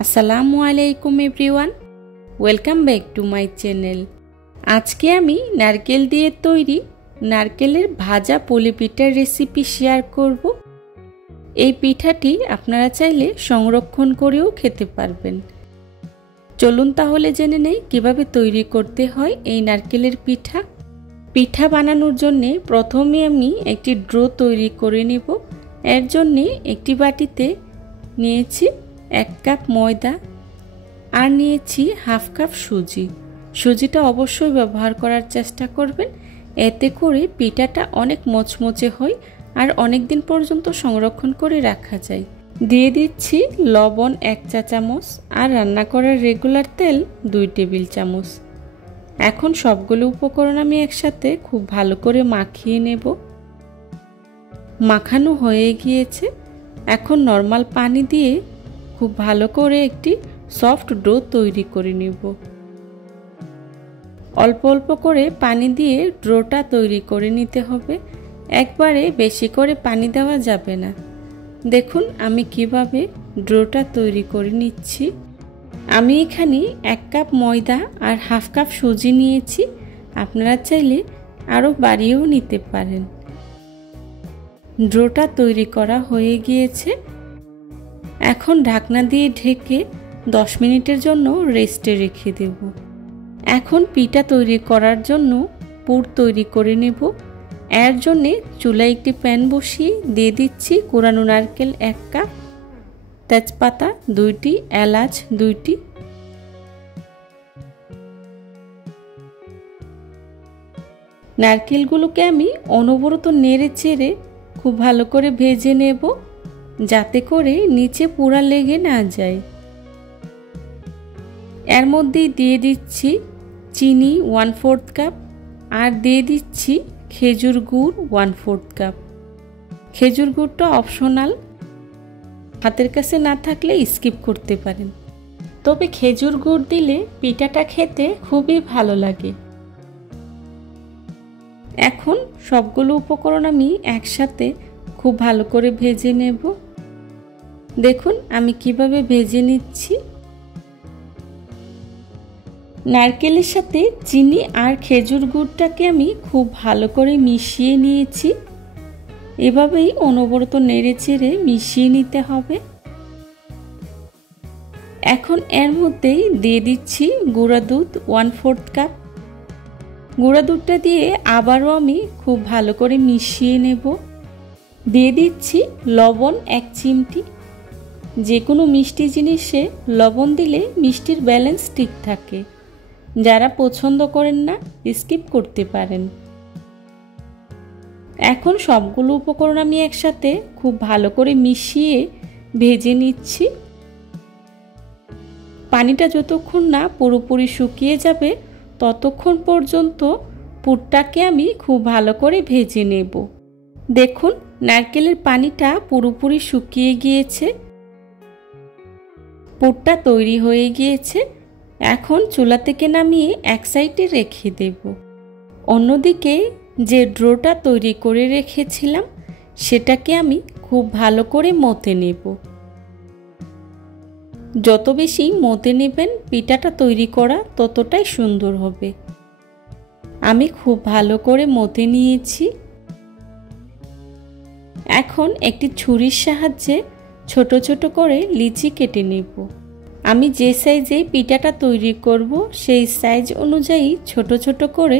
আসসালামু আলাইকুম everyone, welcome back to my channel. আজকে আমি নারকেল দিয়ে তৈরি নারকেলের ভাজা পুলি পিঠার রেসিপি শেয়ার করব। এই পিঠাটি আপনারা চাইলে সংরক্ষণ করেও খেতে পারবেন। চলুন তাহলে জেনে নেই কিভাবে তৈরি করতে হয় এই নারকেলের পিঠা। পিঠা বানানোর জন্য প্রথমে আমি একটি ডো তৈরি করে নেব। এর জন্য একটি বাটিতে নিয়েছি 1 কাপ ময়দা আর নিয়েছি হাফ কাপ সুজি। সুজিটা অবশ্যই ব্যবহার করার চেষ্টা করবেন, এতে করে পিঠাটা অনেক মচমচে হয় আর অনেক দিন পর্যন্ত সংরক্ষণ করে রাখা যায়। দিয়ে দিচ্ছি লবণ 1 চা চামচ আর রান্না করার রেগুলার তেল 2 টেবিল চামচ। এখন সবগুলো উপকরণ আমি একসাথে খুব ভালো করে মাখিয়ে নেব। মাখানো হয়ে গিয়েছে, এখন নরমাল পানি দিয়ে খুব ভালো করে একটি সফট ডো তৈরি করে নেব। অল্প অল্প করে পানি দিয়ে ডোটা তৈরি করে নিতে হবে, একবারে বেশি করে পানি দেওয়া যাবে না। দেখুন আমি কিভাবে ডোটা তৈরি করে নিচ্ছি। আমি এখানে 1 কাপ ময়দা আর হাফ কাপ সুজি নিয়েছি, আপনারা চাইলে আরও বাড়িয়েও নিতে পারেন। ডোটা তৈরি করা হয়ে গিয়েছে, এখন ঢাকনা দিয়ে ঢেকে 10 মিনিটের জন্য রেস্টে রেখে দেব। এখন পিঠা তৈরি করার জন্য পুর তৈরি করে নেব। এর জন্য চুলায় একটি প্যান বসিয়ে দিয়ে দিচ্ছি কোরানো নারকেল 1 কাপ, তেজপাতা 2টি, এলাচ 2টি, নারকেলগুলোকে আমি অনবরত নেড়ে চেড়ে খুব ভালো করে ভেজে নেব, যাতে করে নিচে পোড়া লেগে না যায়। এর মধ্যেই দিয়ে দিচ্ছি চিনি 1/4 কাপ আর দিয়ে দিচ্ছি খেজুর গুড় 1/4 কাপ। খেজুর গুড়টা অপশনাল, হাতের কাছে না থাকলে স্কিপ করতে পারেন, তবে খেজুর গুড় দিলে পিঠাটা খেতে খুবই ভালো লাগে। এখন সবগুলো উপকরণ আমি একসাথে খুব ভালো করে ভেজে নেব। দেখুন আমি কিভাবে ভেজে নিচ্ছি। নারকেলের সাথে চিনি আর খেজুর গুড়টাকে আমি খুব ভালো করে মিশিয়ে নিয়েছি। এভাবেই অনবরত নেড়ে চেড়ে মিশিয়ে নিতে হবে। এখন এর মধ্যেই দিয়ে দিচ্ছি গুঁড়া দুধ 1/4 কাপ। গুঁড়া দুধটা দিয়ে আবারও আমি খুব ভালো করে মিশিয়ে নেব। দিয়ে দিচ্ছি লবণ 1 চিমটি। যে কোনো মিষ্টি জিনিসে লবণ দিলে মিষ্টির ব্যালেন্স ঠিক থাকে, যারা পছন্দ করেন না স্কিপ করতে পারেন। এখন সবগুলো উপকরণ আমি একসাথে খুব ভালো করে মিশিয়ে ভেজে নিচ্ছি। পানিটা যতক্ষণ না পুরোপুরি শুকিয়ে যাবে ততক্ষণ পর্যন্ত পুরটাকে আমি খুব ভালো করে ভেজে নেব। দেখুন নারকেলের পানিটা পুরোপুরি শুকিয়ে গিয়েছে, পুরটা তৈরি হয়ে গিয়েছে। এখন চুলা থেকে নামিয়ে এক সাইডে রেখে দেব। অন্যদিকে যে ডোটা তৈরি করে রেখেছিলাম সেটাকে আমি খুব ভালো করে মথে নেব। যত বেশি মথে নেবেন পিঠাটা তৈরি করা ততটাই সুন্দর হবে। আমি খুব ভালো করে মথে নিয়েছি। এখন একটি ছুরির সাহায্যে ছোট ছোট করে লিচি কেটে নেব। আমি যে সাইজে পিঠাটা তৈরি করব সেই সাইজ অনুযায়ী ছোট ছোট করে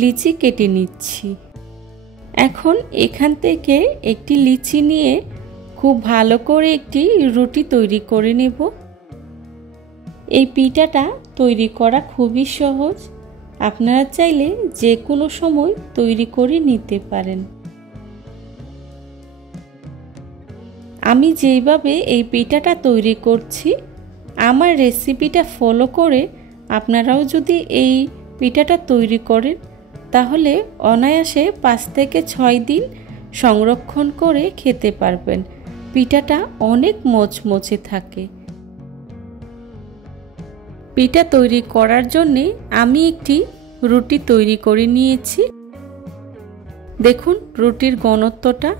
লিচি কেটে নিচ্ছি। এখন এখান থেকে একটি লিচি নিয়ে খুব ভালো করে একটি রুটি তৈরি করে নেব। এই পিঠাটা তৈরি করা খুবই সহজ, আপনারা চাইলে যে কোনো সময় তৈরি করে নিতে পারেন। আমি যেইভাবে এই পিঠাটা তৈরি করছি আমার রেসিপিটা ফলো করে আপনারাও যদি এই পিঠাটা তৈরি করেন তাহলে অনায়াসে 5 থেকে 6 দিন সংরক্ষণ করে খেতে পারবেন। পিঠাটা অনেক মচমচে থাকে। পিঠা তৈরি করার জন্যে আমি একটি রুটি তৈরি করে নিয়েছি। দেখুন রুটির ঘনত্বটা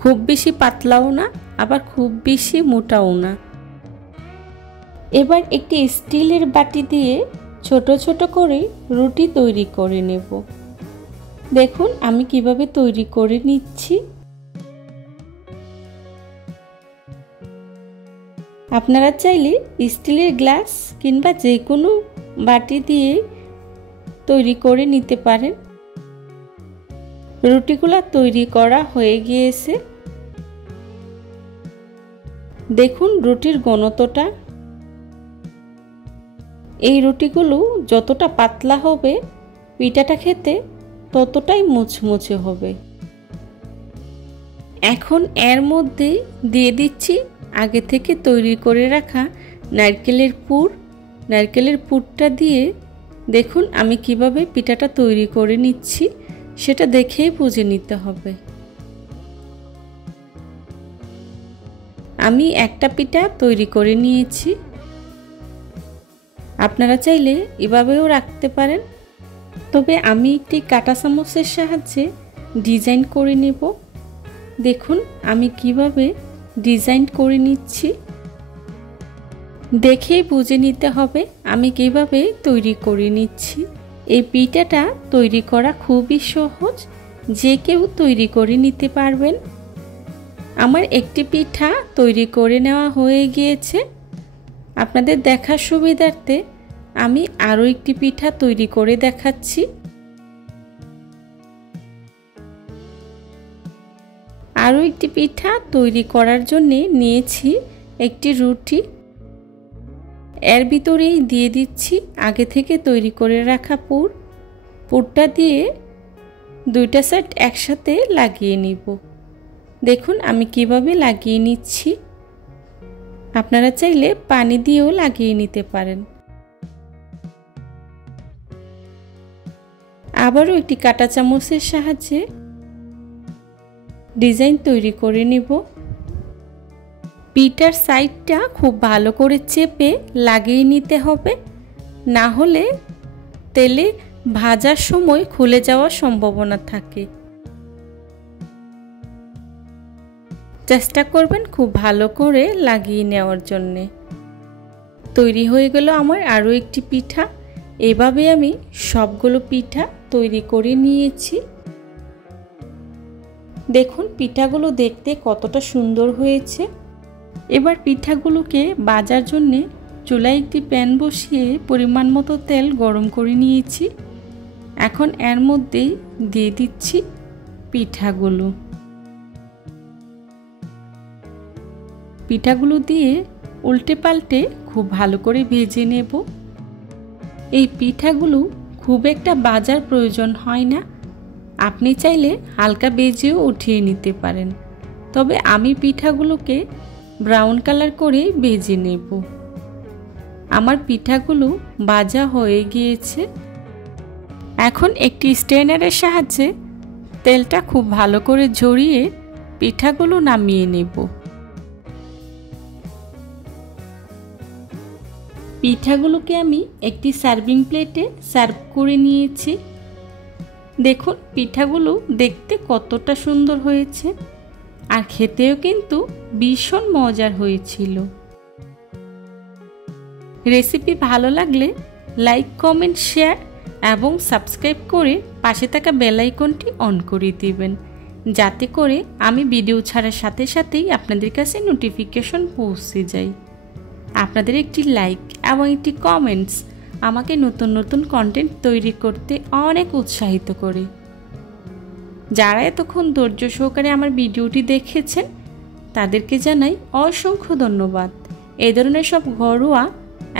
খুব বেশি পাতলাও না আবার খুব বেশি মোটাও না, এবার একটি স্টিলের বাটি দিয়ে ছোট ছোট করে রুটি তৈরি করে নেব। দেখুন আমি কিভাবে তৈরি করে নিচ্ছি। আপনারা চাইলে স্টিলের গ্লাস কিংবা যে কোনো বাটি দিয়ে তৈরি করে নিতে পারেন। রুটিগুলো তৈরি করা হয়ে গিয়েছে। দেখুন রুটির ঘনত্বটা। এই রুটিগুলো যতটা পাতলা হবে পিঠাটা খেতে ততটাই মুচমুচে হবে। এখন এর মধ্যে দিয়ে দিচ্ছি আগে থেকে তৈরি করে রাখা নারকেলের পুর। নারকেলের পুরটা দিয়ে দেখুন আমি কিভাবে পিঠাটা তৈরি করে নিচ্ছি, সেটা দেখেই বুঝে নিতে হবে। আমি একটা পিঠা তৈরি করে নিয়েছি। আপনারা চাইলে এভাবেও রাখতে পারেন, তবে আমি একটি কাঁটা চামচের সাহায্যে ডিজাইন করে নেব। দেখুন আমি কিভাবে ডিজাইন করে নিচ্ছি, দেখেই বুঝে নিতে হবে আমি কিভাবে তৈরি করে নিচ্ছি। এই পিঠাটা তৈরি করা খুবই সহজ, যে কেউ তৈরি করে নিতে পারবেন। আমার একটি পিঠা তৈরি করে নেওয়া হয়ে গিয়েছে। আপনাদের দেখার সুবিধার্থে আমি আরও একটি পিঠা তৈরি করে দেখাচ্ছি। আরও একটি পিঠা তৈরি করার জন্য নিয়েছি একটি রুটি। এর ভিতরেই দিয়ে দিচ্ছি আগে থেকে তৈরি করে রাখা পুর। পুরটা দিয়ে দুইটা সাইড একসাথে লাগিয়ে নিব। দেখুন আমি কিভাবে লাগিয়ে নিচ্ছি। আপনারা চাইলে পানি দিয়েও লাগিয়ে নিতে পারেন। আবারও একটি কাঁটা চামচের সাহায্যে ডিজাইন তৈরি করে নেব। পিঠার সাইডটা খুব ভালো করে চেপে লাগিয়ে নিতে হবে, না হলে তেলে ভাজার সময় খুলে যাওয়ার সম্ভাবনা থাকে। চেষ্টা করবেন খুব ভালো করে লাগিয়ে নেওয়ার জন্য। তৈরি হয়ে গেল আমার আরও একটি পিঠা। এভাবে আমি সবগুলো পিঠা তৈরি করে নিয়েছি। দেখুন পিঠাগুলো দেখতে কতটা সুন্দর হয়েছে। এবার পিঠাগুলোকে ভাজার জন্য চুলায় একটি প্যান বসিয়ে পরিমাণ মতো তেল গরম করে নিয়েছি। এখন এর মধ্যেই দিয়ে দিচ্ছি পিঠাগুলো। পিঠাগুলো দিয়ে উল্টে পাল্টে খুব ভালো করে ভেজে নেব। এই পিঠাগুলো খুব একটা ভাজার প্রয়োজন হয় না, আপনি চাইলে হালকা ভেজেও উঠিয়ে নিতে পারেন, তবে আমি পিঠাগুলোকে ব্রাউন কালার করে ভেজে নেব। আমার পিঠাগুলো ভাজা হয়ে গিয়েছে। এখন একটি স্ট্রেনারের সাহায্যে তেলটা খুব ভালো করে ঝরিয়ে পিঠাগুলো নামিয়ে নেব। পিঠাগুলোকে আমি একটি সার্ভিং প্লেটে সার্ভ করে নিয়েছি। দেখুন পিঠাগুলো দেখতে কতটা সুন্দর হয়েছে, আর খেতেও কিন্তু ভীষণ মজার হয়েছিল। রেসিপি ভালো লাগলে লাইক, কমেন্ট, শেয়ার এবং সাবস্ক্রাইব করে পাশে থাকা বেল আইকনটি অন করে দিবেন, যাতে করে আমি ভিডিও ছাড়ার সাথে সাথেই আপনাদের কাছে নোটিফিকেশন পৌঁছে যায়। আপনাদের একটি লাইক এবং একটি কমেন্টস আমাকে নতুন নতুন কন্টেন্ট তৈরি করতে অনেক উৎসাহিত করে। যারা এতক্ষণ ধৈর্য সহকারে আমার ভিডিওটি দেখেছেন তাদেরকে জানাই অসংখ্য ধন্যবাদ। এই ধরনের সব ঘরোয়া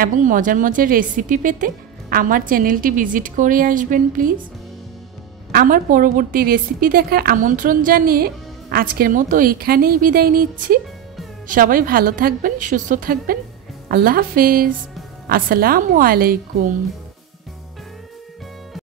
এবং মজার মজার রেসিপি পেতে আমার চ্যানেলটি ভিজিট করে আসবেন প্লিজ। আমার পরবর্তী রেসিপি দেখার আমন্ত্রণ জানিয়ে আজকের মতো এখানেই বিদায় নিচ্ছি। সবাই ভালো থাকবেন, সুস্থ থাকবেন। আল্লাহ হাফেজ। আসসালামু আলাইকুম।